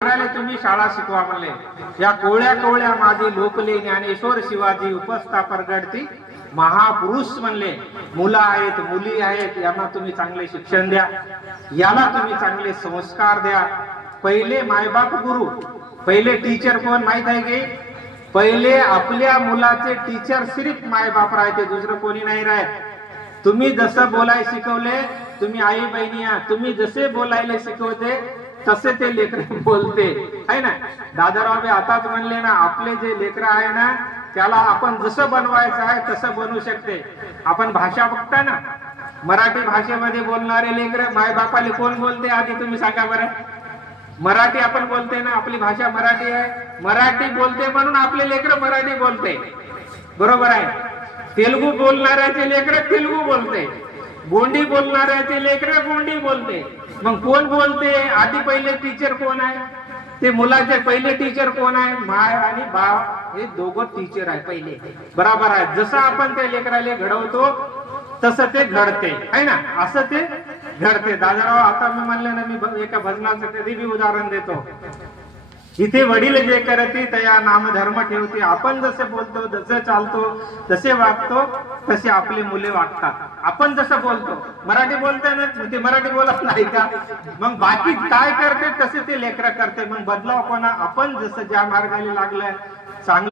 तुम्ही शाळा शिकवा म्हणले। या कोवळ्या कोवळ्या माझी लोकले ज्ञानेश्वर शिवाजी उपस्था प्रगटती महापुरुष म्हणले। मुलं आहेत मुली आहेत यांना तुम्ही चांगले शिक्षण द्या, याला तुम्ही चांगले संस्कार द्या। पहिले मायबाप गुरु, पहिले टीचर कोण माहित आहे की? पहिले आपल्या मुलाचे टीचर सिर्फ मायबाप राहते, दुसरं कोणी नाही राहत। तुम्ही जसं बोलाय शिकवले, तुम्ही आई बहिणी तुम्ही जसे बोलायला शिकवते तसे ते लेकर बोलते आहे ना। दादाराव आताच म्हणले ना, आपले जे लेकर आहे ना त्याला आपण जसं बनवायचं आहे तसं बनवू शकते। आपण भाषा बघता ना, मराठी भाषेमध्ये बोलणारे लेकर माय बापाले कोण बोलते आधी तुम्ही सांगा बरं? मराठी आपण बोलते ना, आपली भाषा मराठी आहे, मराठी बोलते म्हणून आपले लेकर मराठी बोलते, बरोबर आहे। तेलुगू बोलणाऱ्याचे लेकर तेलुगू बोलते, गोंडी बोलणाऱ्याचे लेकर गोंडी बोलते। मग कोण बोलते आधी? पहिले टीचर कोण आहे? ते मुलाचे पहिले टीचर कोण आहे? माय आणि बाप हे दोघं टीचर आहे पहिले, बरोबर आहे। जसं आपण त्या लेकराला घडवतो तसं ते घडते आहे ना, असं ते घडते। दादाराव आता मी म्हणले ना, मी एका भजनाचं कधी बी उदाहरण देतो। इथे वडील जे करते तया नाम धर्म ठेवते। आपण जसे बोलतो, जसे चालतो, जसे वागतो तसे आपले मुले वागतात। आपण जसं बोलतो, मराठी बोलते ना ते मराठी बोलत नाही का? मग बाकी काय करते तसे ते लेकरं करते। मग बदलाव कोणा? आपण जसं ज्या मार्गाने लागलाय चांगलं